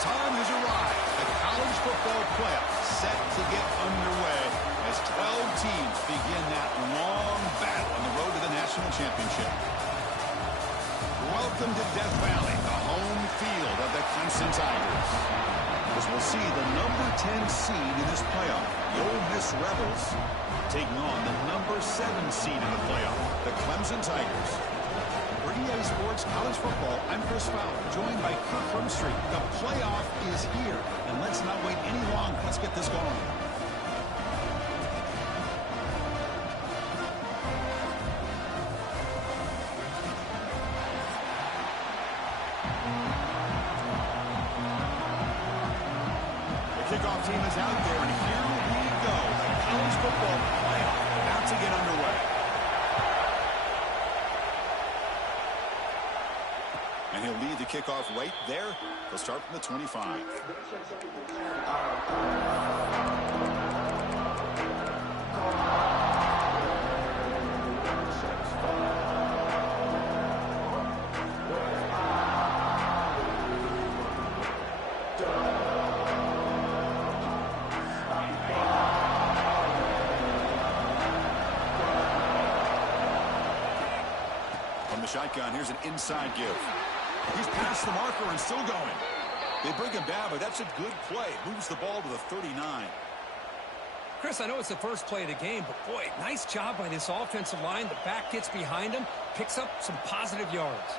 time has arrived. The college football playoffs set to get underway as 12 teams begin that long battle on the road to the national championship. Welcome to Death Valley, the home field of the Clemson Tigers. As we'll see the number 10 seed in this playoff, the Ole Miss Rebels, taking on the number 7 seed in the playoff, the Clemson Tigers. For EA Sports College Football, I'm Chris Fowler, joined by Kirk Rumstreet. The playoff is here, and let's not wait any longer. Let's get this going. Kickoff team is out there, and here we go. The college football playoff about to get underway. And he'll lead the kickoff right there. He'll start from the 25. Shotgun, here's an inside give. He's past the marker and still going. They bring him down, but that's a good play. Moves the ball to the 39. Chris, I know it's the first play of the game, but boy, nice job by this offensive line. The back gets behind him, picks up some positive yards.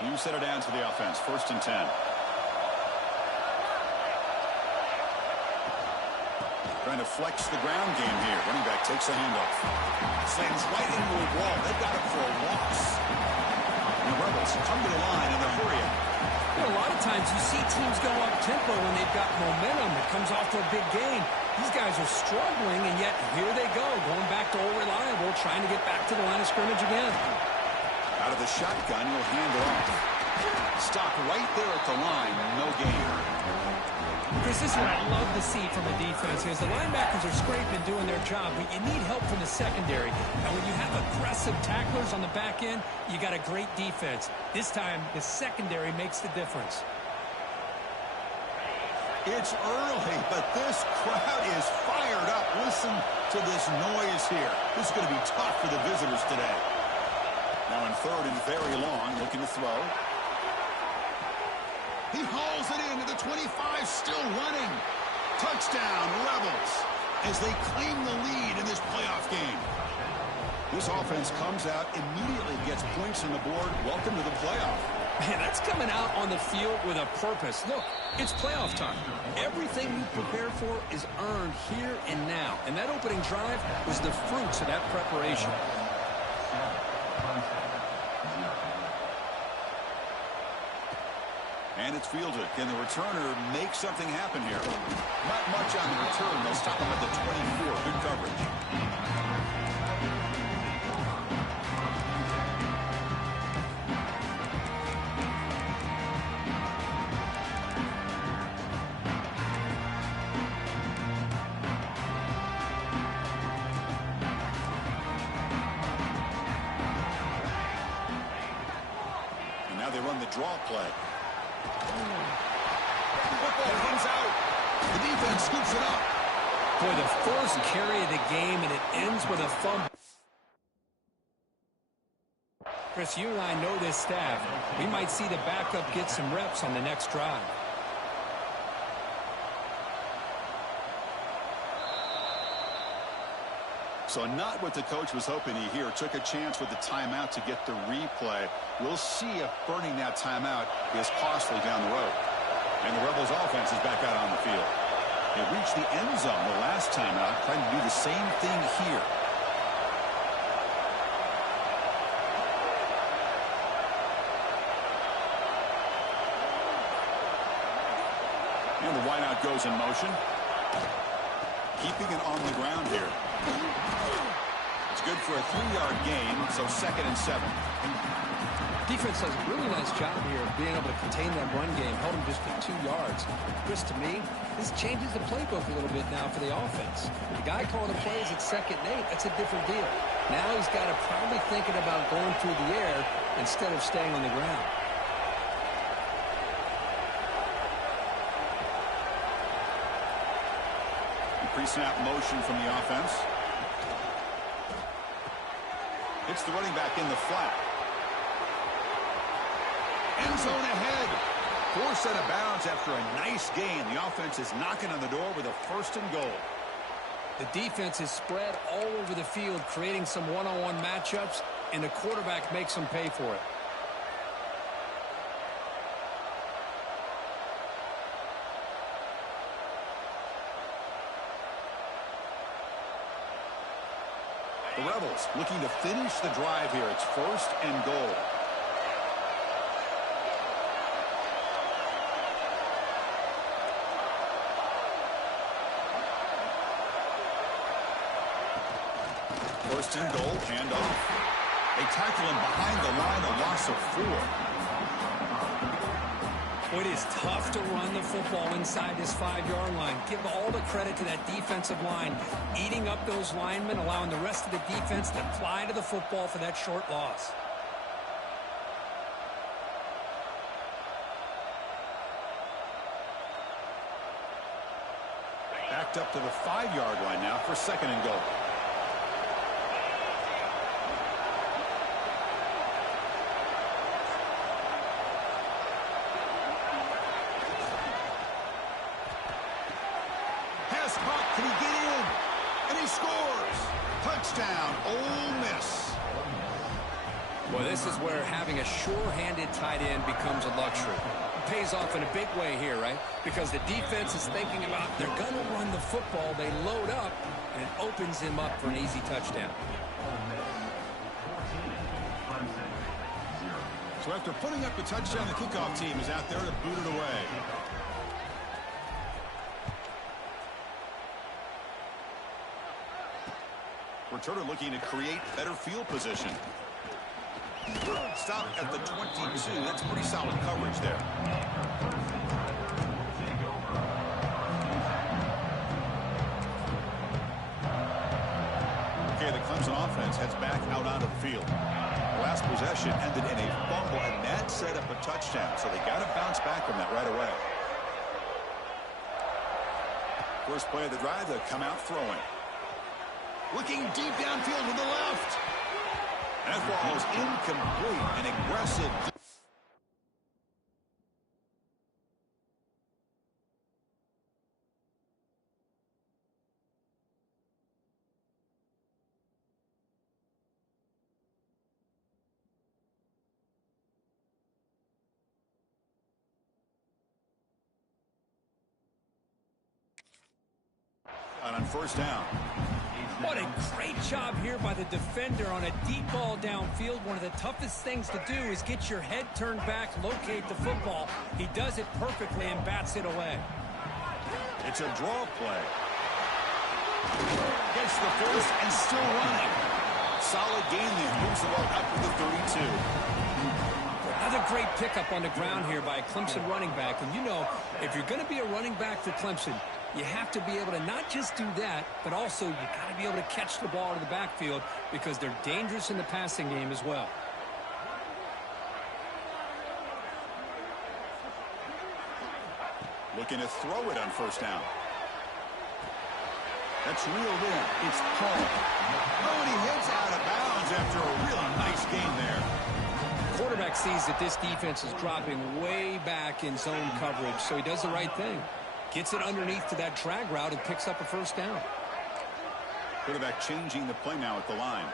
You set it down to the offense. 1st and 10. Trying to flex the ground game here. Running back takes a handoff. Slams right into a wall. They've got it for a loss. And the Rebels come to the line and they're hurrying. You know, a lot of times you see teams go up tempo when they've got momentum. It comes off to a big gain. These guys are struggling, and yet here they go, going back to old reliable, trying to get back to the line of scrimmage again. Out of the shotgun, he'll hand it off. Stop right there at the line. No gain. This is what I love to see from the defense is the linebackers are scraping, doing their job, but you need help from the secondary. And when you have aggressive tacklers on the back end, you got a great defense. This time, the secondary makes the difference. It's early, but this crowd is fired up. Listen to this noise here. This is going to be tough for the visitors today. Now in 3rd and very long, looking to throw. He hauls it into the 25, still running. Touchdown, Rebels, as they claim the lead in this playoff game. This offense comes out, immediately gets points on the board. Welcome to the playoff. Man, that's coming out on the field with a purpose. Look, it's playoff time. Everything you prepare for is earned here and now. And that opening drive was the fruits of that preparation. And it's fielded. Can the returner make something happen here? Not much on the return. They'll stop him at the 24. Good coverage. And now they run the draw play. Football comes out. The defense scoops it up. Boy, the first carry of the game, and it ends with a fumble. Chris, you and I know this staff. We might see the backup get some reps on the next drive. So not what the coach was hoping to hear. Took a chance with the timeout to get the replay. We'll see if burning that timeout is costly down the road. And the Rebels offense is back out on the field. They reached the end zone the last time out, trying to do the same thing here. And the wideout goes in motion. Keeping it on the ground here. That's good for a 3-yard gain, so 2nd and 7. Defense does a really nice job here of being able to contain that run game, held him just for 2 yards. Chris, to me, this changes the playbook a little bit now for the offense. The guy calling the plays at 2nd and 8, that's a different deal. Now he's got to probably thinking about going through the air instead of staying on the ground. Pre-snap motion from the offense. Hits the running back in the flat. End zone ahead. Forced out of bounds after a nice gain. The offense is knocking on the door with a 1st and goal. The defense is spread all over the field, creating some one-on-one matchups, and the quarterback makes them pay for it. The Rebels looking to finish the drive here. It's 1st and goal. First and goal, handoff. They tackle him behind the line, a loss of 4. It is tough to run the football inside this 5-yard line. Give all the credit to that defensive line, eating up those linemen, allowing the rest of the defense to fly to the football for that short loss. Backed up to the 5-yard line now for 2nd and goal. Can he get in? And he scores. Touchdown, Ole Miss. Well, this is where having a sure-handed tight end becomes a luxury. It pays off in a big way here, right? Because the defense is thinking about they're going to run the football. They load up, and it opens him up for an easy touchdown. So after putting up the touchdown, the kickoff team is out there to boot it away. Returner looking to create better field position. Stop at the 22. That's pretty solid coverage there. Okay, the Clemson offense heads back out onto the field. Last possession ended in a fumble, and that set up a touchdown. So they got to bounce back from that right away. First play of the drive, they'll come out throwing. Looking deep downfield with the left. That ball is incomplete and aggressive. On 1st down. What a great job here by the defender on a deep ball downfield. One of the toughest things to do is get your head turned back, locate the football. He does it perfectly and bats it away. It's a draw play. Gets the first and still running. Solid gain there. Moves the ball up to the 32. Another great pickup on the ground here by a Clemson running back. And you know, if you're going to be a running back for Clemson, you have to be able to not just do that, but also you got to be able to catch the ball to the backfield because they're dangerous in the passing game as well. Looking to throw it on 1st down. That's reeled in. It's Paul. Oh, and he heads out of bounds after a really nice gain there. Quarterback sees that this defense is dropping way back in zone coverage, so he does the right thing. Gets it underneath to that drag route and picks up a 1st down. Quarterback changing the play now at the line.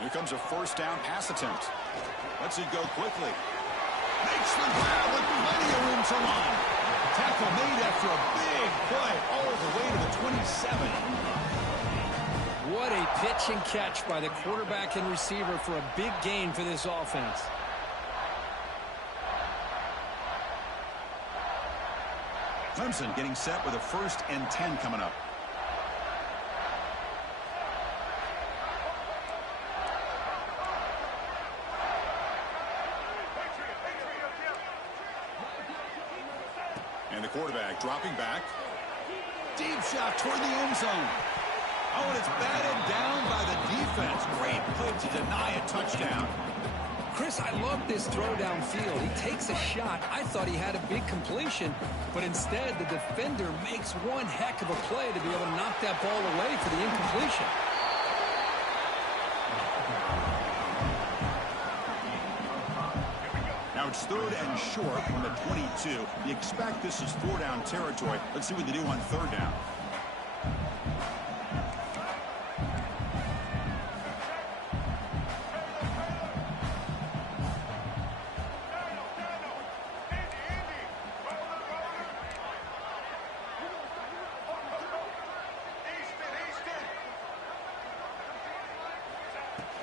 Here comes a 1st down pass attempt. Lets it go quickly. Makes the grab with plenty of room to run. Tackle made after a big play all the way to the 27. What a pitch and catch by the quarterback and receiver for a big gain for this offense. Clemson getting set with a 1st and 10 coming up. And the quarterback dropping back. Deep shot toward the end zone. Oh, and it's batted down by the defense. Great play to deny a touchdown. Chris, I love this throw downfield. He takes a shot. I thought he had a big completion, but instead the defender makes one heck of a play to be able to knock that ball away for the incompletion. Now it's 3rd and short from the 22. You expect this is 4-down territory. Let's see what they do on 3rd down.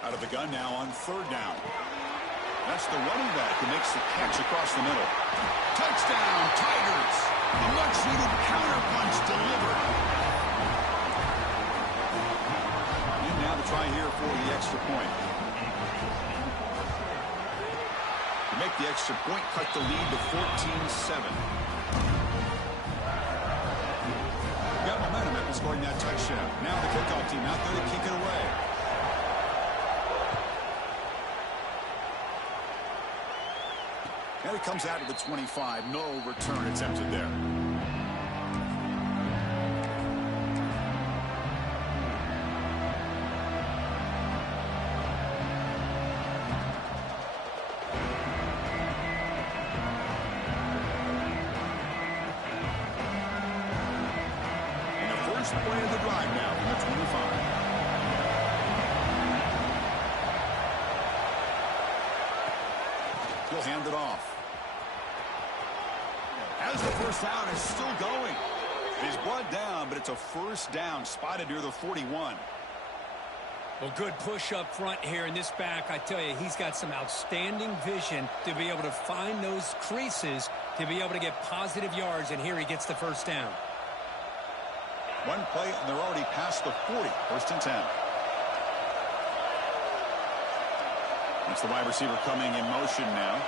Out of the gun now on 3rd down. That's the running back who makes the catch across the middle. Touchdown, Tigers! A much-needed counterpunch delivered. And now the try here for the extra point. To make the extra point, cut the lead to 14-7. Got momentum after scoring that touchdown. Now the kickoff team out there to kick it away. And it comes out of the 25. No return attempted there. And the first play of the drive now from the 25. He'll hand it off. As the first down is still going. He's brought down, but it's a 1st down spotted near the 41. Well, good push up front here in this back. I tell you, he's got some outstanding vision to be able to find those creases to be able to get positive yards, and here he gets the 1st down. One play, and they're already past the 40. 1st and 10. That's the wide receiver coming in motion now.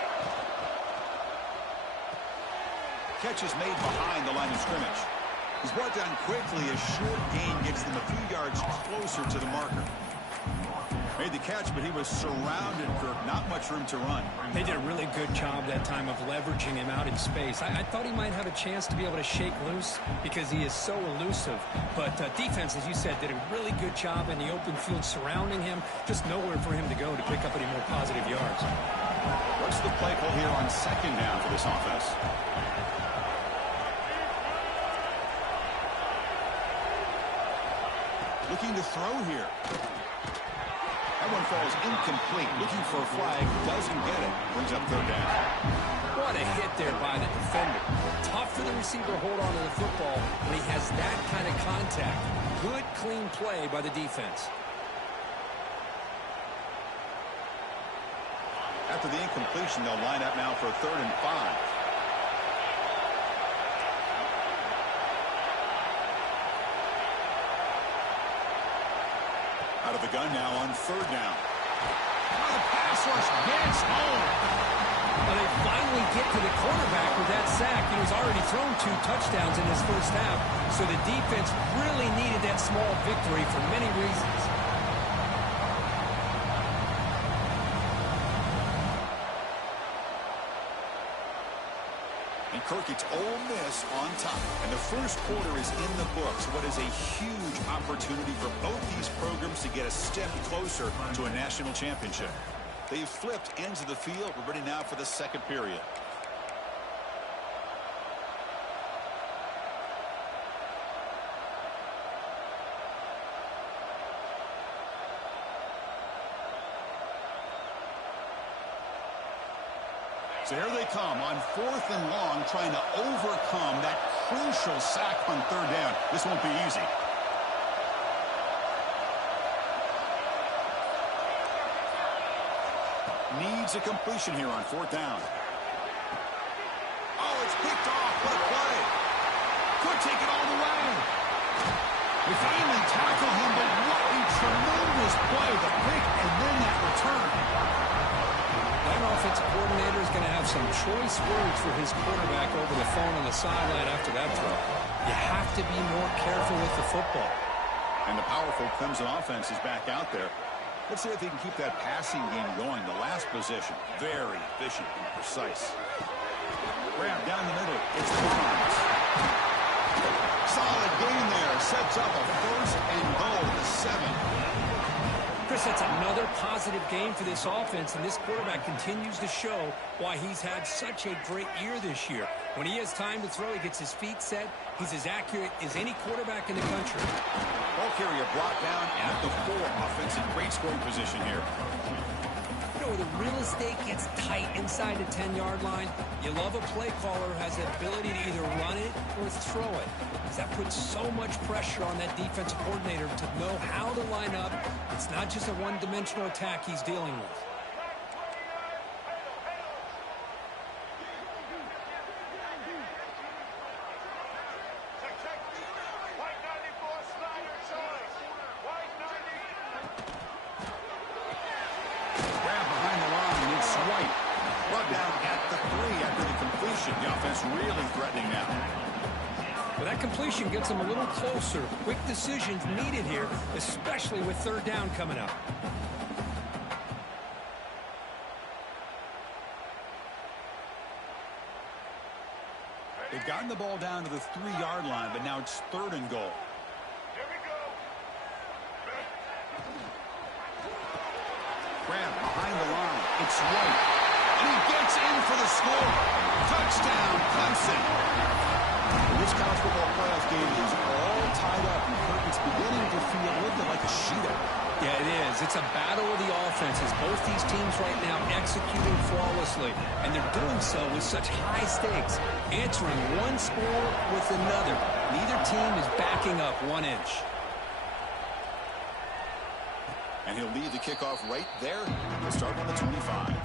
Catch is made behind the line of scrimmage. He's brought down quickly. A short gain gets them a few yards closer to the marker. Made the catch, but he was surrounded, Kirk. Not much room to run. They did a really good job that time of leveraging him out in space. I thought he might have a chance to be able to shake loose because he is so elusive. But defense, as you said, did a really good job in the open field surrounding him. Just nowhere for him to go to pick up any more positive yards. What's the play call here on 2nd down for this offense? Looking to throw here. That one falls incomplete. Looking for a flag. Doesn't get it. Brings up 3rd down. What a hit there by the defender. Tough for the receiver to hold on to the football when he has that kind of contact. Good, clean play by the defense. After the incompletion, they'll line up now for a 3rd and 5. Out of the gun now on 3rd down. Oh, the pass rush gets home. Well, they finally get to the quarterback with that sack. He was already thrown 2 touchdowns in his 1st half, so the defense really needed that small victory for many reasons. And Kirk, it's Ole Miss on top. And the 1st quarter is in the books. What is a huge opportunity for both these programs to get a step closer to a national championship. They've flipped ends of the field. We're ready now for the 2nd period. So here they come on 4th and long, trying to overcome that crucial sack on 3rd down. This won't be easy. Needs a completion here on 4th down. Oh, it's picked off. What a play. take it all the way. They finally tackle him, but what a tremendous play. The pick and then that return. That offensive coordinator is going to have some choice words for his quarterback over the phone on the sideline after that throw. You have to be more careful with the football. And the powerful Clemson offense is back out there. Let's see if they can keep that passing game going. The last possession, very efficient and precise. Grab down the middle. It's Barnes. Solid gain there. Sets up a first and goal at the 7. Chris, that's another positive game for this offense, and this quarterback continues to show why he's had such a great year this year. When he has time to throw, he gets his feet set. He's as accurate as any quarterback in the country. Ball carrier brought down at the 4. Offensive great scoring position here. You know, where the real estate gets tight inside the 10-yard line, you love a play caller who has the ability to either run it or throw it. That puts so much pressure on that defensive coordinator to know how to line up. It's not just a one-dimensional attack he's dealing with. Grab behind the line. It's White. Brought down at the 3 after the completion. The offense really threatening now. But that completion gets them a little closer. Quick decisions needed here, especially with 3rd down coming up. They've gotten the ball down to the 3-yard line, but now it's 3rd and goal. Here we go. Grab behind the line. It's White. And he gets in for the score. Touchdown, Clemson. This college football playoff game is all tied up, and Kirk, it's beginning to feel a little bit like a shootout. Yeah, it is. It's a battle of the offenses. Both these teams right now executing flawlessly, and they're doing so with such high stakes, answering one score with another. Neither team is backing up 1 inch. And he'll lead the kickoff right there. He'll start on the 25.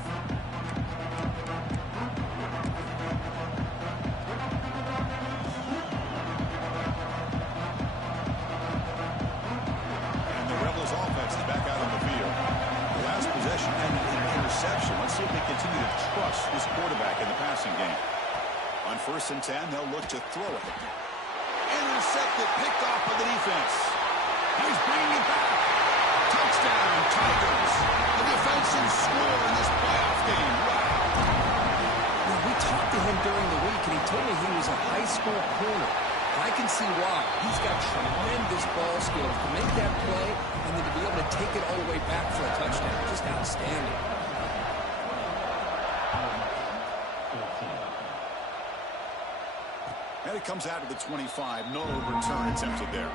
Let's see if they continue to trust this quarterback in the passing game. On 1st and 10, they'll look to throw it. Intercepted, picked off by the defense. He's bringing it back. Touchdown, Tigers. The defensive score in this playoff game. Wow. Well, we talked to him during the week, and he told me he was a high school corner. I can see why. He's got tremendous ball skills to make that play and then to be able to take it all the way back for a touchdown. Just outstanding. And it comes out of the 25. No return attempted there.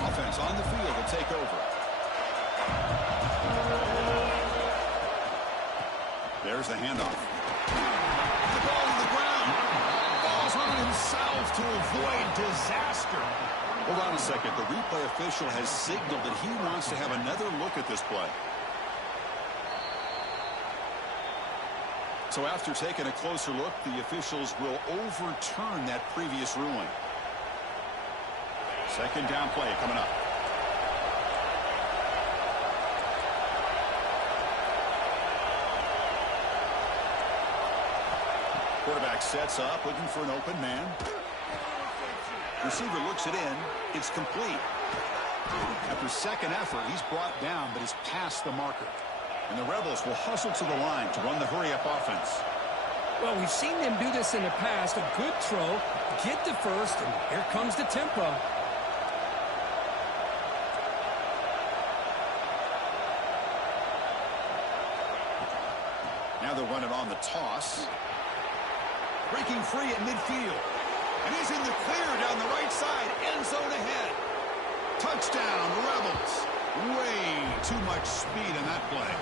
Offense on the field to take over. There's the handoff. The ball to the ground. Ball's running himself to avoid disaster. Hold on a second. The replay official has signaled that he wants to have another look at this play. So after taking a closer look, the officials will overturn that previous ruling. 2nd down play coming up. Quarterback sets up, looking for an open man. Receiver looks it in. It's complete. After second effort, he's brought down, but is past the marker. And the Rebels will hustle to the line to run the hurry-up offense. Well, we've seen them do this in the past. A good throw, get the first, and here comes the tempo. Now they'll run it on the toss. Breaking free at midfield. And he's in the clear down the right side. End zone ahead. Touchdown, Rebels. Way too much speed in that play.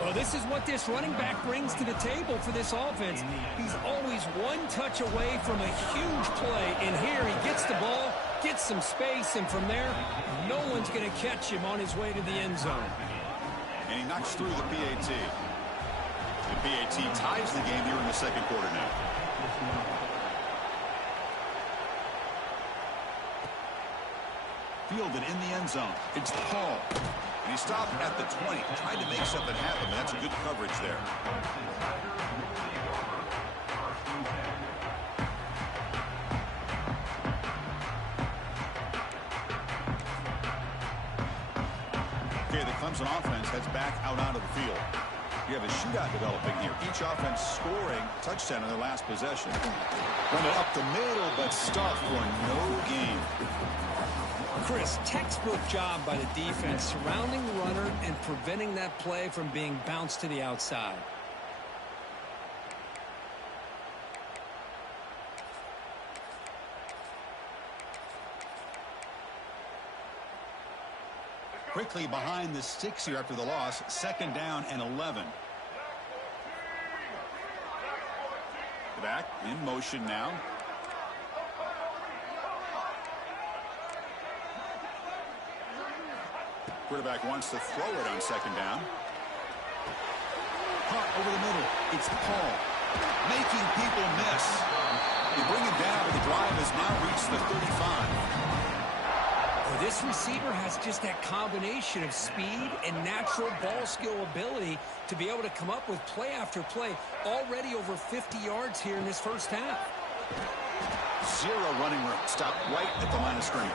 Well, this is what this running back brings to the table for this offense. He's always one touch away from a huge play. And here he gets the ball, gets some space, and from there, no one's going to catch him on his way to the end zone. And he knocks through the PAT. The PAT ties the game here in the second quarter now. Fielded in the end zone. It's Paul. And he stopped at the 20, trying to make something happen. That's a good coverage there. Okay, the Clemson offense heads back out onto the field. You have a shootout developing here. Each offense scoring a touchdown in their last possession. Run it up the middle, but stuffed for no gain. Chris, textbook job by the defense surrounding the runner and preventing that play from being bounced to the outside. Quickly behind the sticks here after the loss. 2nd down and 11. Back in motion now. Quarterback wants to throw it on 2nd down. Caught over the middle. It's Paul. Making people miss. They bring him down, but the drive has now reached the 35. Well, this receiver has just that combination of speed and natural ball skill ability to be able to come up with play after play. Already over 50 yards here in this first half. Zero running room. Stopped right at the line of scrimmage.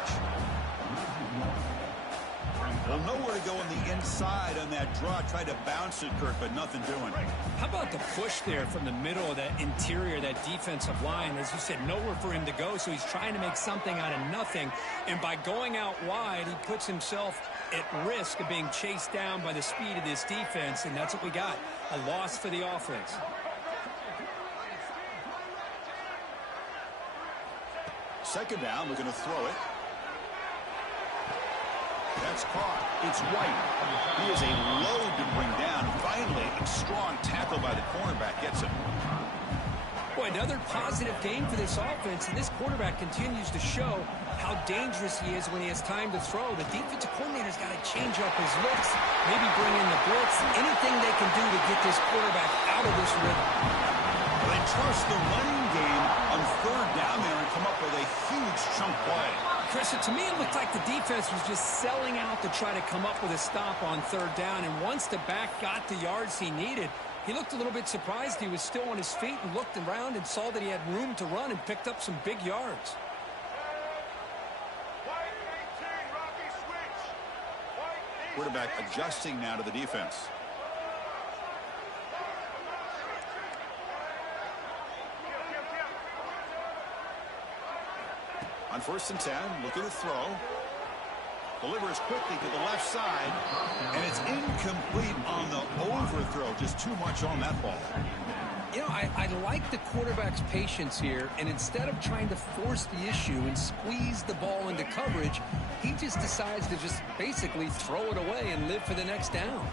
Well, nowhere to go on the inside on that draw. Tried to bounce it, Kirk, but nothing doing. How about the push there from the middle of that interior, that defensive line? As you said, nowhere for him to go, so he's trying to make something out of nothing. And by going out wide, he puts himself at risk of being chased down by the speed of this defense, and that's what we got, a loss for the offense. Second down, we're going to throw it. That's caught. It's White. He is a load to bring down. Finally, a strong tackle by the cornerback gets him. Boy, another positive game for this offense, and this quarterback continues to show how dangerous he is when he has time to throw. The defensive coordinator's got to change up his looks, maybe bring in the blitz, anything they can do to get this quarterback out of this rhythm. They trust the running game on 3rd down there and come up with a huge chunk play. Chris, to me, it looked like the defense was just selling out to try to come up with a stop on 3rd down. And once the back got the yards he needed, he looked a little bit surprised. He was still on his feet and looked around and saw that he had room to run and picked up some big yards. Quarterback adjusting now to the defense. On 1st and 10, looking to throw. Delivers quickly to the left side, and it's incomplete on the overthrow. Just too much on that ball. You know, I like the quarterback's patience here, and instead of trying to force the issue and squeeze the ball into coverage, he just decides to just basically throw it away and live for the next down.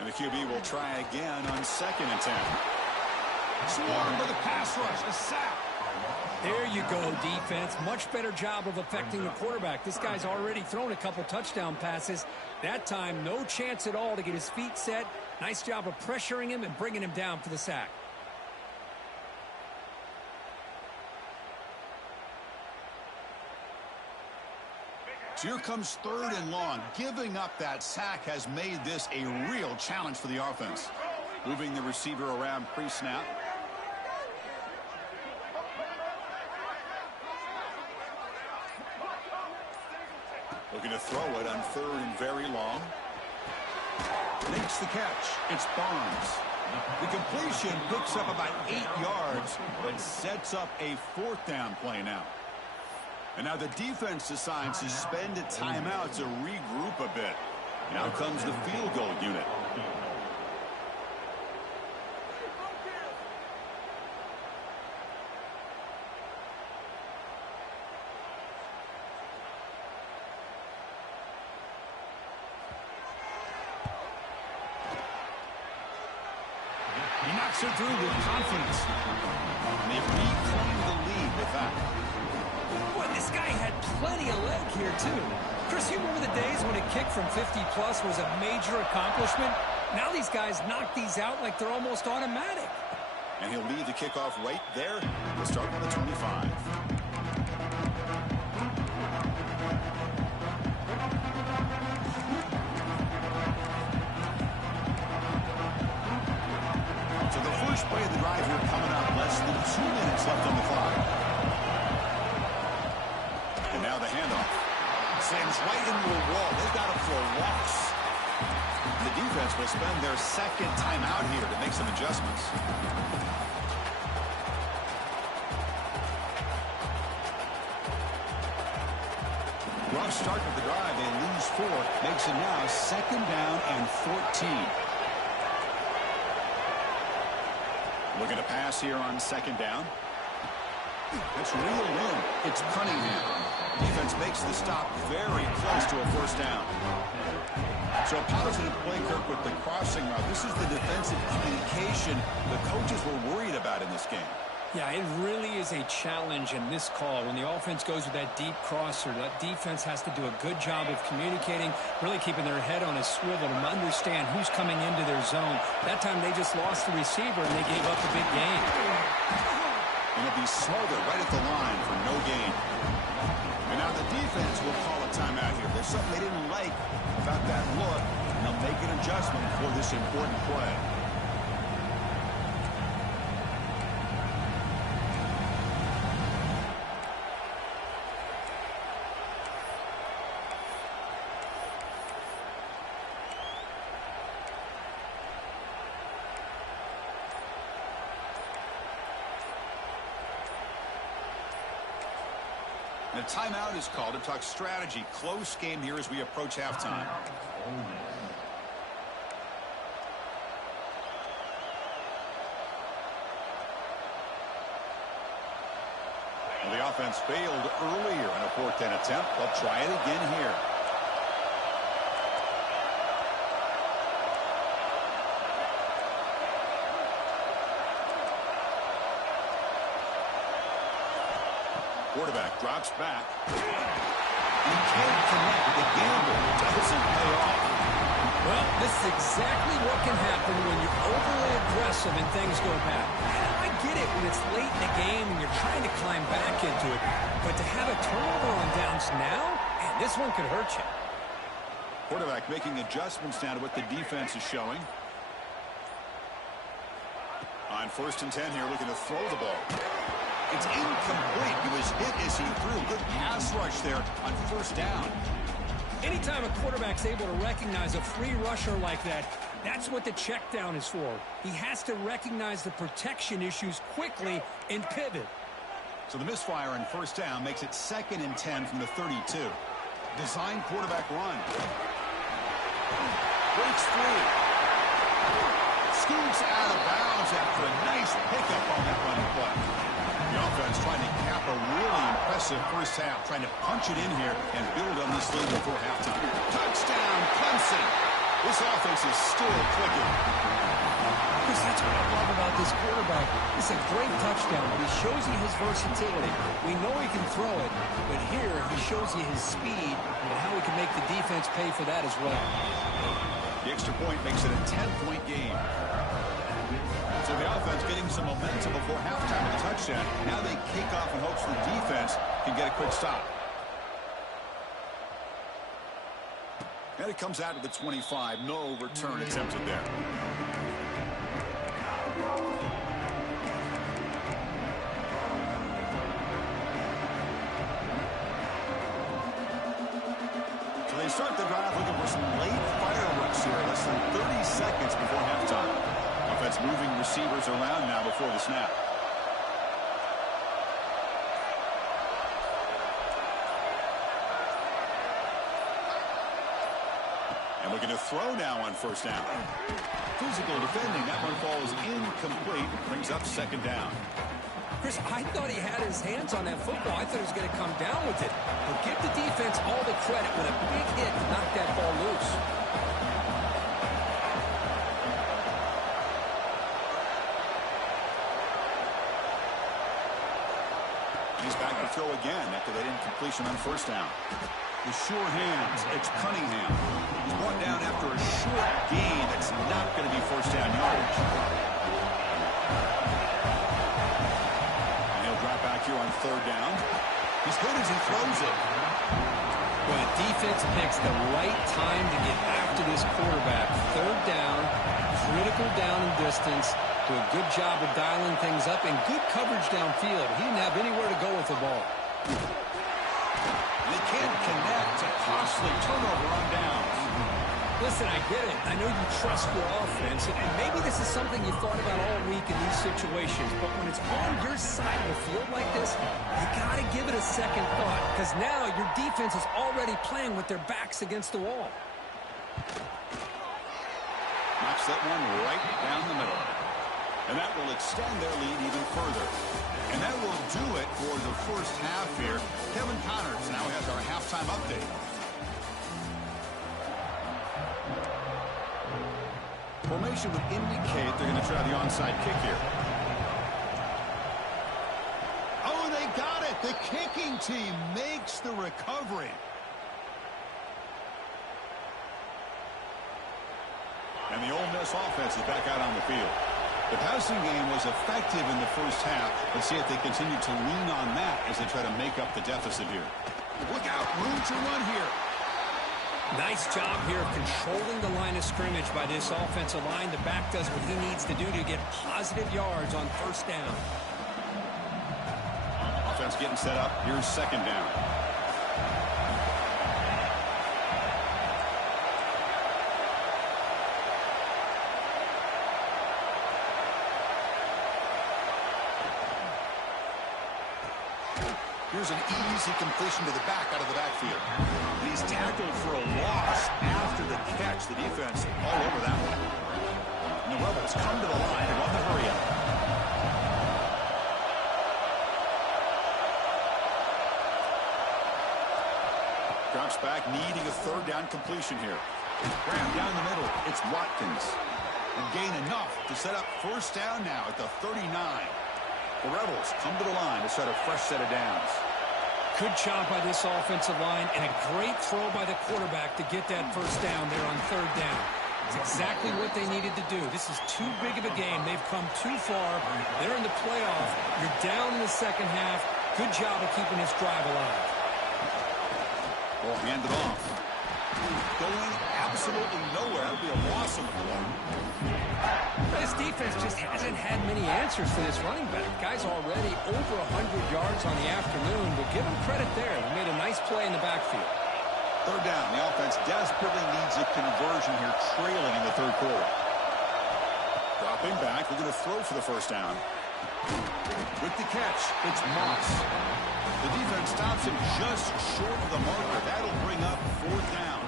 And the QB will try again on 2nd and 10. Swarmed with a pass rush, a sack. There you go, defense. Much better job of affecting the quarterback. This guy's already thrown a couple touchdown passes. That time, no chance at all to get his feet set. Nice job of pressuring him and bringing him down for the sack. So here comes 3rd and long. Giving up that sack has made this a real challenge for the offense. Moving the receiver around pre-snap. Looking to throw it on 3rd and very long. Makes the catch. It's Barnes. The completion picks up about 8 yards, but sets up a 4th down play now. And now the defense decides to spend a timeout to regroup a bit. Now comes the field goal unit. He knocks it through with confidence. And they reclaim the lead with that. Boy, this guy had plenty of leg here, too. Chris, you remember the days when a kick from 50-plus was a major accomplishment? Now these guys knock these out like they're almost automatic. And he'll lead the kickoff right there. We'll start with the 25. So the first play of the drive here coming up. Less than 2 minutes left on the clock. And now the handoff. Sends right into a wall. They've got him for walks. The defense will spend their second timeout here to make some adjustments. Rough start with the drive. They lose 4. Makes it now 2nd down and 14. Looking to pass here on 2nd down. That's real in. It's Cunningham. Defense makes the stop very close to a 1st down. So a positive play, Kirk, with the crossing route. This is the defensive communication the coaches were worried about in this game. Yeah, it really is a challenge in this call. When the offense goes with that deep crosser, that defense has to do a good job of communicating, really keeping their head on a swivel to understand who's coming into their zone. That time they just lost the receiver and they gave up the big gain. And it'll be Smolder right at the line for no gain. And now the defense will call a timeout here. There's something they didn't like about that look, and they'll make an adjustment for this important play. The timeout is called to talk strategy. Close game here as we approach halftime. Well, the offense failed earlier in a 4th down attempt. They'll try it again here. Quarterback drops back. He can't connect. The gamble doesn't pay off. Well, this is exactly what can happen when you're overly aggressive and things go bad. I get it when it's late in the game and you're trying to climb back into it. But to have a turnover on downs now, man, this one could hurt you. Quarterback making adjustments now to what the defense is showing. On 1st and 10 here, looking to throw the ball. It's incomplete. He was hit as he threw. Good pass rush there on 1st down. Anytime a quarterback's able to recognize a free rusher like that, that's what the check down is for. He has to recognize the protection issues quickly and pivot. So the misfire on 1st down makes it 2nd and 10 from the 32. Design quarterback run. Breaks free. Scoots out of bounds after a nice pickup on that running play. The offense trying to cap a really impressive 1st half, trying to punch it in here and build on this lead before halftime. Touchdown, Clemson. This offense is still clicking. Chris, that's what I love about this quarterback. It's a great touchdown, but he shows you his versatility. We know he can throw it, but here he shows you his speed and how he can make the defense pay for that as well. The extra point makes it a 10-point game. So the offense getting some momentum before halftime with a touchdown. Now they kick off in hopes the defense can get a quick stop. And it comes out to the 25. No return attempted there. So they start the drive looking for some late fireworks here. Less than 30 seconds before halftime. Offense moving receivers around now before the snap. Looking to throw now on first down. Physical defending. That one falls incomplete. Brings up second down. Chris, I thought he had his hands on that football. I thought he was going to come down with it. But give the defense all the credit with a big hit to knock that ball loose. He's back to throw again after that incompletion on first down. The sure hands. It's Cunningham. He's brought down after a short gain. That's not going to be first down yardage. And he'll drop back here on third down. He's good as he throws it. Well, the defense picks the right time to get after this quarterback. Third down, critical down and distance. Do a good job of dialing things up and good coverage downfield. He didn't have anywhere to go with the ball. They can't connect. A costly turnover on downs. Listen, I get it. I know you trust your offense, and maybe this is something you thought about all week in these situations, but when it's on your side of the field like this, you got to give it a second thought, because now your defense is already playing with their backs against the wall. Knocks that one right down the middle. And that will extend their lead even further. And that will do it for the first half here. Kevin Connors now has our halftime update. Formation would indicate they're going to try the onside kick here. Oh, they got it. The kicking team makes the recovery. And the Ole Miss offense is back out on the field. The passing game was effective in the first half. Let's see if they continue to lean on that as they try to make up the deficit here. Look out, room to run here. Nice job here of controlling the line of scrimmage by this offensive line. The back does what he needs to do to get positive yards on first down. Offense getting set up. Here's second down. Here's an easy completion to the back out of the backfield. And he's tackled for a loss after the catch. The defense all over that one. And the Rebels come to the line and want the hurry up. Drops back, needing a third down completion here. Grab down the middle. It's Watkins. And gain enough to set up first down now at the 39. The Rebels come to the line to set a fresh set of downs. Good job by this offensive line and a great throw by the quarterback to get that first down there on third down. It's exactly what they needed to do. This is too big of a game. They've come too far. They're in the playoff. You're down in the second half. Good job of keeping this drive alive. Ball handed off. Going absolutely nowhere. It'll be a loss of one. This defense just hasn't had many answers to this running back. Guy's already over 100 yards on the afternoon, but give him credit there. He made a nice play in the backfield. Third down. The offense desperately needs a conversion here, trailing in the third quarter. Dropping back. They're going to throw for the first down. With the catch, it's Moss. The defense stops him just short of the marker. That'll bring up fourth down.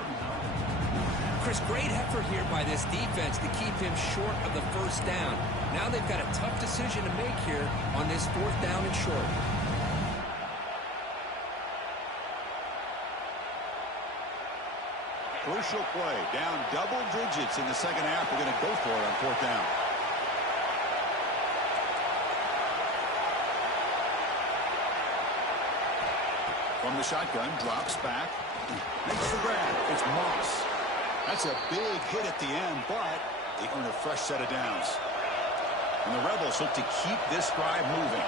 Chris, great effort here by this defense to keep him short of the first down. Now they've got a tough decision to make here on this fourth down and short. Crucial play. Down double digits in the second half. We're going to go for it on fourth down. From the shotgun, drops back. Makes the grab. It's Moss. That's a big hit at the end, but they earn a fresh set of downs. And the Rebels look to keep this drive moving.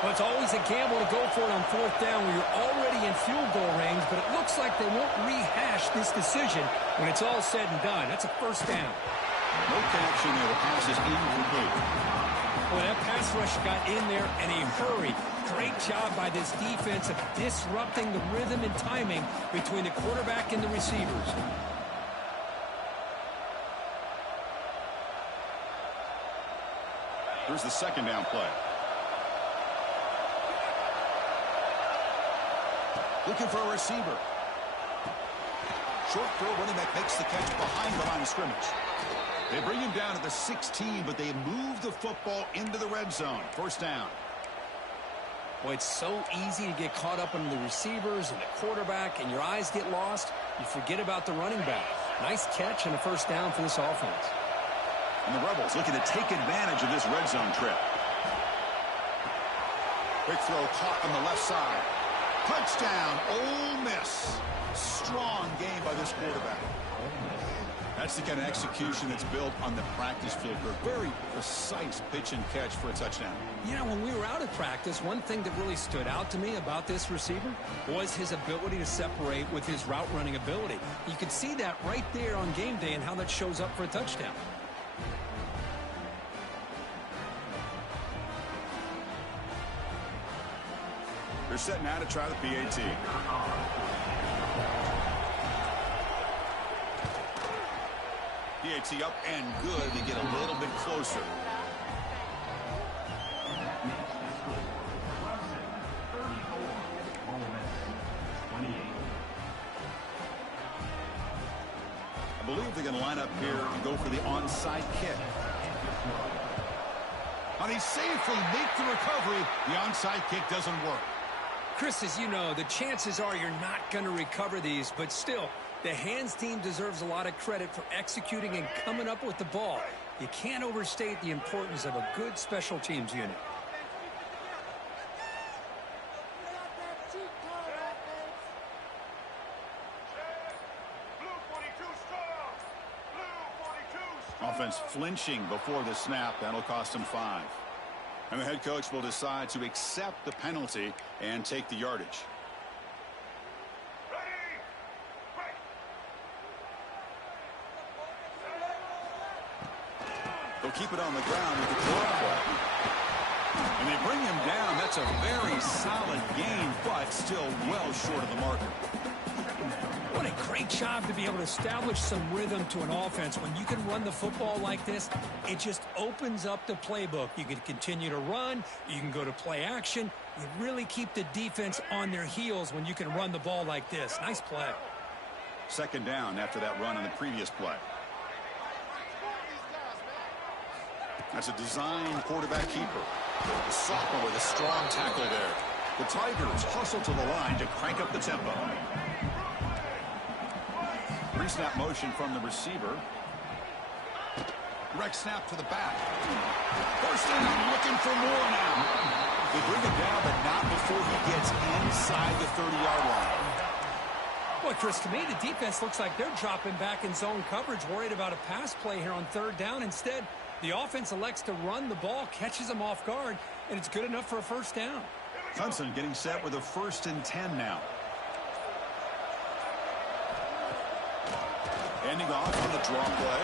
Well, it's always a gamble to go for it on fourth down when you're already in field goal range, but it looks like they won't rehash this decision when it's all said and done. That's a first down. No connection there. The pass is incomplete. Well, that pass rush got in there in a hurry. Great job by this defense of disrupting the rhythm and timing between the quarterback and the receivers. Here's the second down play. Looking for a receiver. Short throw, running back makes the catch behind the line of scrimmage. They bring him down to the 16, but they move the football into the red zone. First down. Boy, it's so easy to get caught up in the receivers and the quarterback, and your eyes get lost. You forget about the running back. Nice catch and a first down for this offense. And the Rebels looking to take advantage of this red zone trip. Quick throw caught on the left side. Touchdown, Ole Miss. Strong game by this quarterback. That's the kind of execution that's built on the practice field. A very precise pitch and catch for a touchdown. You know, when we were out of practice, one thing that really stood out to me about this receiver was his ability to separate with his route running ability. You could see that right there on game day and how that shows up for a touchdown. They're setting out to try the PAT. PAT up and good to get a little bit closer. I believe they're going to line up here and go for the onside kick. And he safely makes the recovery. The onside kick doesn't work. Chris, as you know, the chances are you're not going to recover these, but still, the hands team deserves a lot of credit for executing and coming up with the ball. You can't overstate the importance of a good special teams unit. Offense flinching before the snap. That'll cost him 5. And the head coach will decide to accept the penalty and take the yardage. They'll keep it on the ground with the throw play. And they bring him down. That's a very solid gain, but still well short of the marker. What a great job to be able to establish some rhythm to an offense. When you can run the football like this, it just opens up the playbook. You can continue to run. You can go to play action. You really keep the defense on their heels when you can run the ball like this. Nice play. Second down after that run on the previous play. That's a design quarterback keeper. The sophomore with a strong tackle there. The Tigers hustle to the line to crank up the tempo. Pre-snap motion from the receiver. Direct snap to the back. First down, looking for more now. They bring him down, but not before he gets inside the 30-yard line. Boy, Chris, to me, the defense looks like they're dropping back in zone coverage, worried about a pass play here on third down. Instead, the offense elects to run the ball, catches them off guard, and it's good enough for a first down. Clemson getting set with a 1st and 10 now. Ending off on the draw play.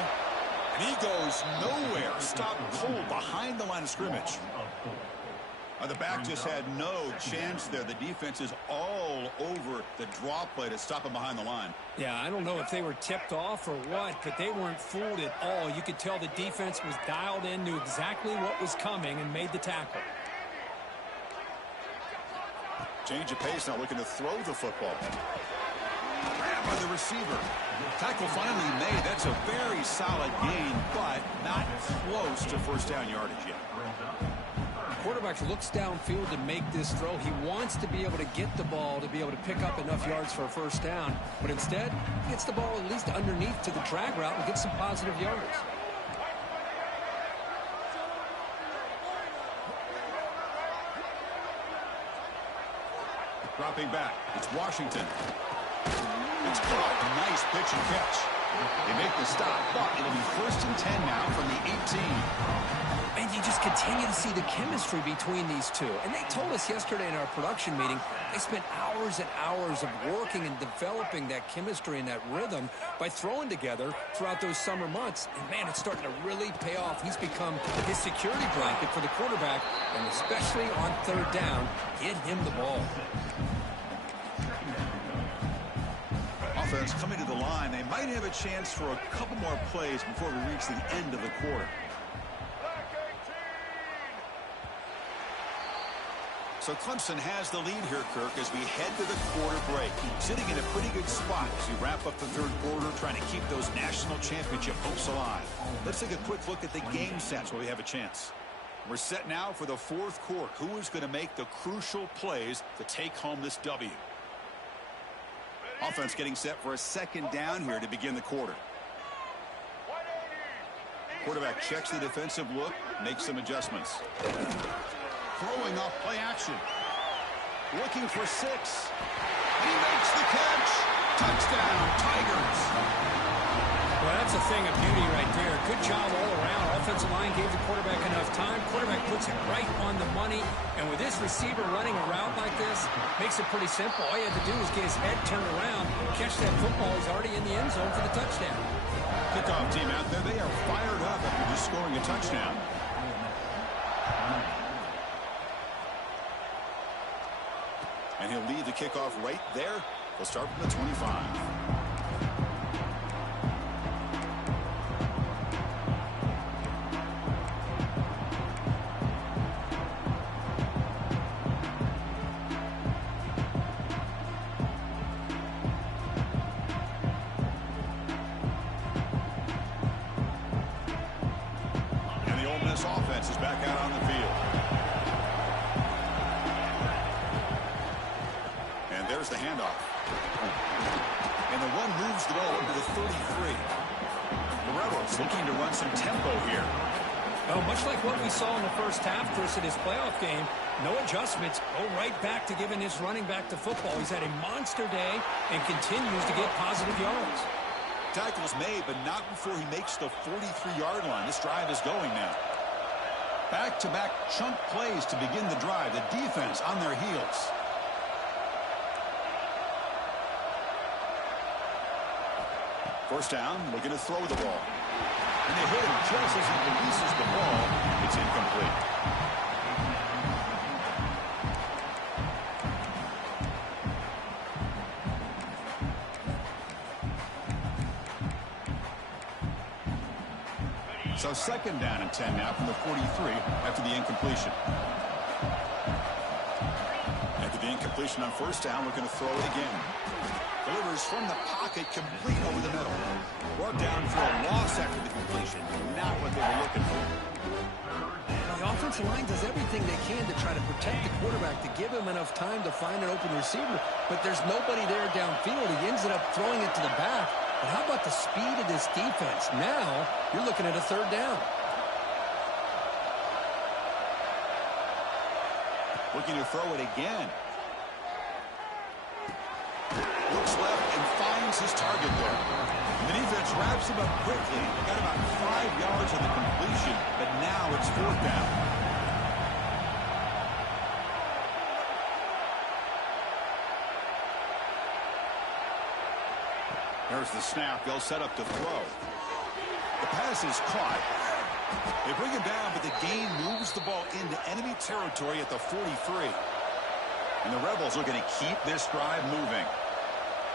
And he goes nowhere. Stopped cold behind the line of scrimmage. The back just had no chance there. The defense is all over the draw play to stop him behind the line. Yeah, I don't know if they were tipped off or what, but they weren't fooled at all. You could tell the defense was dialed in, knew exactly what was coming, and made the tackle. Change of pace now, looking to throw the football. Grab by the receiver. Tackle finally made. That's a very solid gain, but not close to first down yardage yet. Quarterback looks downfield to make this throw. He wants to be able to get the ball to be able to pick up enough yards for a first down, but instead he gets the ball at least underneath to the drag route and gets some positive yards. Dropping back, it's Washington. It's caught. Nice pitch and catch. They make the stop, but it'll be 1st and 10 now from the 18. And you just continue to see the chemistry between these two. And they told us yesterday in our production meeting, they spent hours and hours of working and developing that chemistry and that rhythm by throwing together throughout those summer months. And, man, it's starting to really pay off. He's become his security blanket for the quarterback, and especially on third down, get him the ball. Offense coming to the line. They might have a chance for a couple more plays before we reach the end of the quarter. So Clemson has the lead here, Kirk, as we head to the quarter break. Sitting in a pretty good spot as we wrap up the third quarter, trying to keep those national championship hopes alive. Let's take a quick look at the game sets where we have a chance. We're set now for the fourth quarter. Who is going to make the crucial plays to take home this W? Offense getting set for a second down here to begin the quarter. Quarterback checks the defensive look, makes some adjustments. Throwing off play action. Looking for 6. And he makes the catch. Touchdown, Tigers. Well, that's a thing of beauty right there. Good job all around. Offensive line gave the quarterback enough time. Quarterback puts it right on the money. And with this receiver running a route like this, makes it pretty simple. All you have to do is get his head turned around, catch that football. He's already in the end zone for the touchdown. Kickoff team out there. They are fired up after just scoring a touchdown. And he'll lead the kickoff right there. They'll start from the 25. And the Ole Miss offense is back out on the field. There's the handoff. And the run moves the ball into the 33. The Rebels looking to run some tempo here. Well, much like what we saw in the first half, Chris, in his playoff game, no adjustments, go right back to giving his running back the football. He's had a monster day and continues to get positive yards. Tackles made, but not before he makes the 43-yard line. This drive is going now. Back-to-back chunk plays to begin the drive. The defense on their heels. First down, looking to throw the ball. And they hit him just as he releases the ball. It's incomplete. So second down and 10 now from the 43 after the incompletion. After the incompletion on first down, looking to throw it again. Delivers from the pocket, complete over the middle. Brought down for a loss after the completion. Not what they were looking for. The offensive line does everything they can to try to protect the quarterback, to give him enough time to find an open receiver. But there's nobody there downfield. He ends up throwing it to the back. But how about the speed of this defense? Now you're looking at a third down. Looking to throw it again. Looks left and finds his target there. And the defense wraps him up quickly. They got about 5 yards on the completion, but now it's fourth down. There's the snap. They'll set up to throw. The pass is caught. They bring him down, but the gain moves the ball into enemy territory at the 43. And the Rebels looking to keep this drive moving.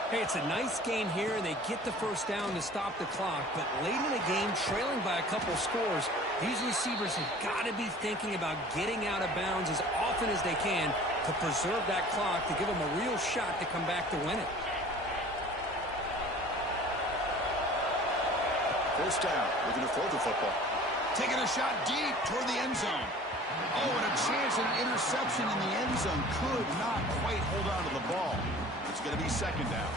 Hey, it's a nice game here, and they get the first down to stop the clock. But late in the game, trailing by a couple scores, these receivers have got to be thinking about getting out of bounds as often as they can to preserve that clock, to give them a real shot to come back to win it. First down, looking to throw the football. Taking a shot deep toward the end zone. Oh, and a chance at an interception in the end zone. Could not quite hold on to the ball. It's going to be second down.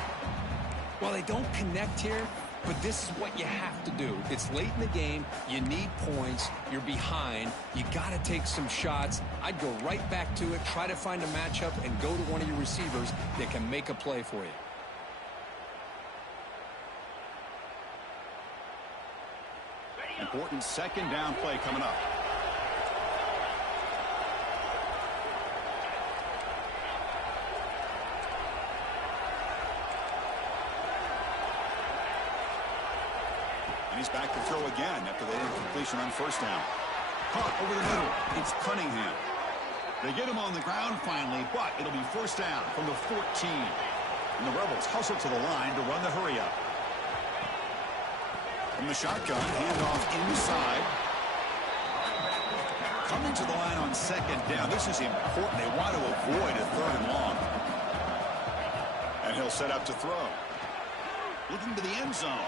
Well, they don't connect here, but this is what you have to do. It's late in the game. You need points. You're behind. You got to take some shots. I'd go right back to it, try to find a matchup, and go to one of your receivers that can make a play for you. Important second down play coming up. And he's back to throw again after the incompletion on first down. Caught over the middle. It's Cunningham. They get him on the ground finally, but it'll be first down from the 14. And the Rebels hustle to the line to run the hurry up. From the shotgun, handoff inside. Coming to the line on on second down. This is important. They want to avoid a third and long. And he'll set up to throw. Looking to the end zone.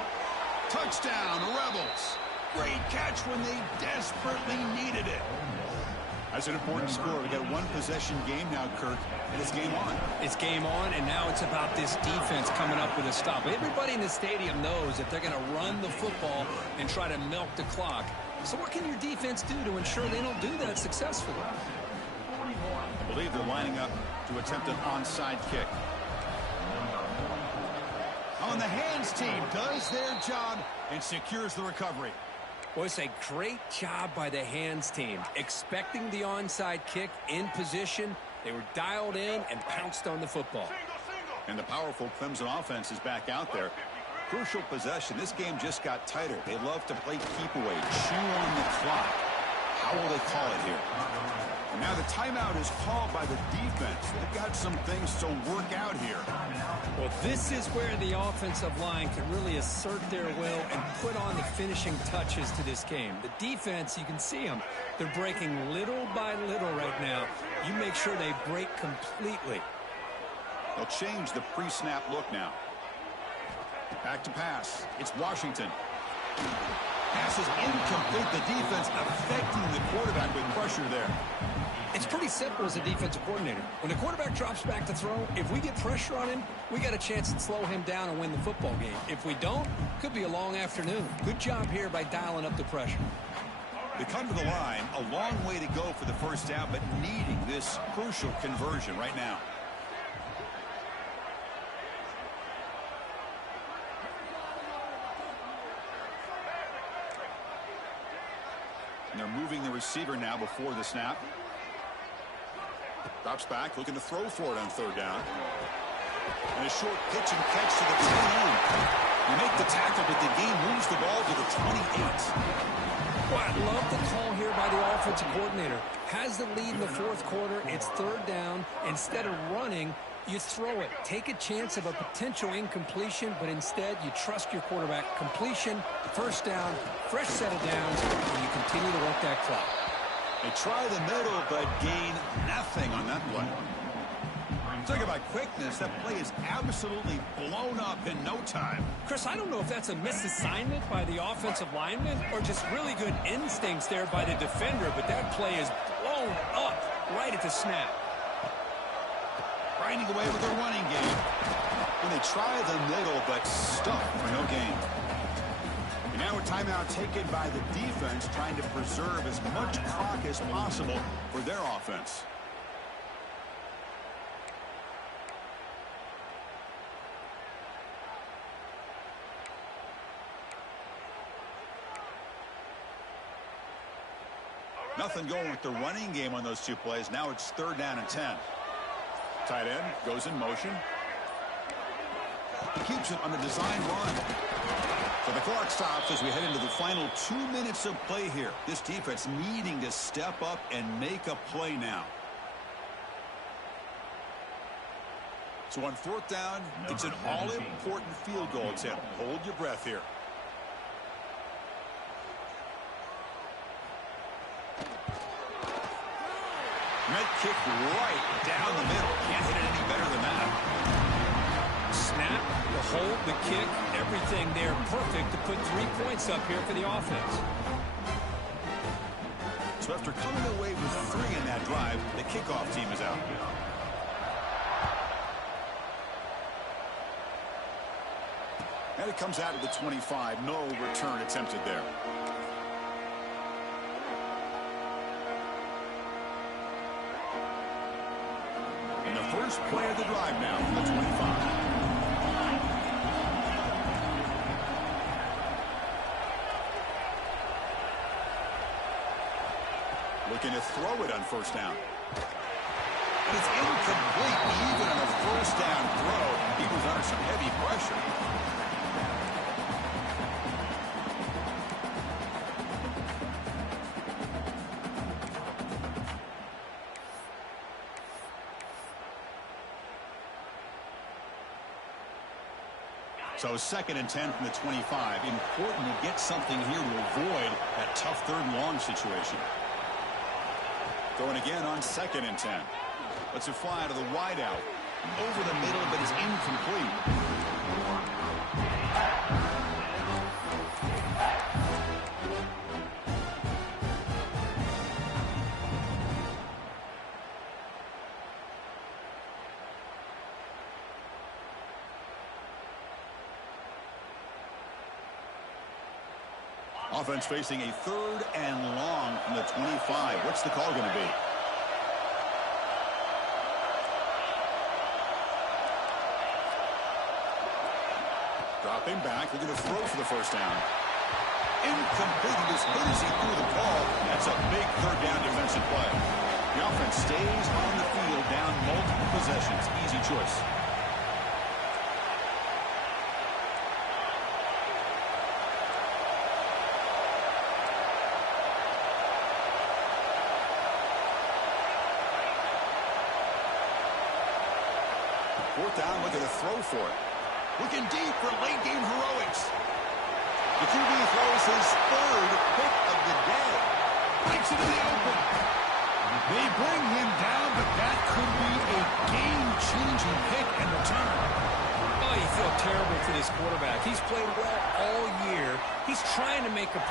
Touchdown, Rebels. Great catch when they desperately needed it. That's an important score. We got a one-possession game now, Kirk, and it's game on. It's game on, and now it's about this defense coming up with a stop. Everybody in the stadium knows that they're going to run the football and try to milk the clock. So what can your defense do to ensure they don't do that successfully? I believe they're lining up to attempt an onside kick. On the hands team does their job and secures the recovery. Well, it's a great job by the hands team. Expecting the onside kick in position, they were dialed in and pounced on the football. And the powerful Clemson offense is back out there. Crucial possession. This game just got tighter. They love to play keep away, chew on the clock. How will they call it here? And now the timeout is called by the defense. They've got some things to work out here. Well, this is where the offensive line can really assert their will and put on the finishing touches to this game. The defense, you can see them. They're breaking little by little right now. You make sure they break completely. They'll change the pre-snap look now. Back to pass. It's Washington. Pass is incomplete. The defense affecting the quarterback with pressure there. It's pretty simple as a defensive coordinator. When the quarterback drops back to throw, if we get pressure on him, we got a chance to slow him down and win the football game. If we don't, could be a long afternoon. Good job here by dialing up the pressure. They come to the line, a long way to go for the first down, but needing this crucial conversion right now. And they're moving the receiver now before the snap. Drops back, looking to throw for it on third down. And a short pitch and catch to the 10. They make the tackle, but the game moves the ball to the 28. Well, I love the call here by the offensive coordinator. Has the lead in the fourth quarter. It's third down. Instead of running, you throw it. Take a chance of a potential incompletion, but instead you trust your quarterback. Completion, first down, fresh set of downs, and you continue to work that clock. They try the middle, but gain nothing on that play. Talk about quickness. That play is absolutely blown up in no time. Chris, I don't know if that's a misassignment by the offensive lineman or just really good instincts there by the defender, but that play is blown up right at the snap. Grinding away with their running game. And they try the middle, but stuck for no gain. And now a timeout taken by the defense, trying to preserve as much clock as possible for their offense. Nothing going with the running game on those two plays. Now it's third down and 10. Tight end goes in motion. He keeps it on a design run. So the clock stops as we head into the final 2 minutes of play here. This defense needing to step up and make a play now. So on fourth down, it's an all-important field goal attempt. Hold your breath here. Red kick right down the middle. Can't hit it any better than that. Snap, the hold, the kick, everything there perfect to put 3 points up here for the offense. So after coming away with 3 in that drive, the kickoff team is out. And it comes out of the 25. No return attempted there. And the first play of the drive now from the 25. Looking to throw it on first down. And it's incomplete even on a first down throw. He was under some heavy pressure. So second and 10 from the 25. Important to get something here to avoid that tough third and long situation. Throwing again on 2nd and 10. Lets it fly to the wide out. Over the middle, but is incomplete. Offense facing a 3rd and long from the 25. What's the call going to be? Dropping back. They're going to throw for the first down. Incomplete. As good as he threw the ball, that's a big 3rd down defensive play. The offense stays on the field down multiple possessions. Easy choice. Fourth down, looking to throw for it. Looking deep for late-game heroics. The QB throws his 3rd pick of the day. Breaks into the open. They bring him down, but that could be a game-changing pick and return. Oh, you feel terrible for this quarterback. He's played well all year. He's trying to make a play.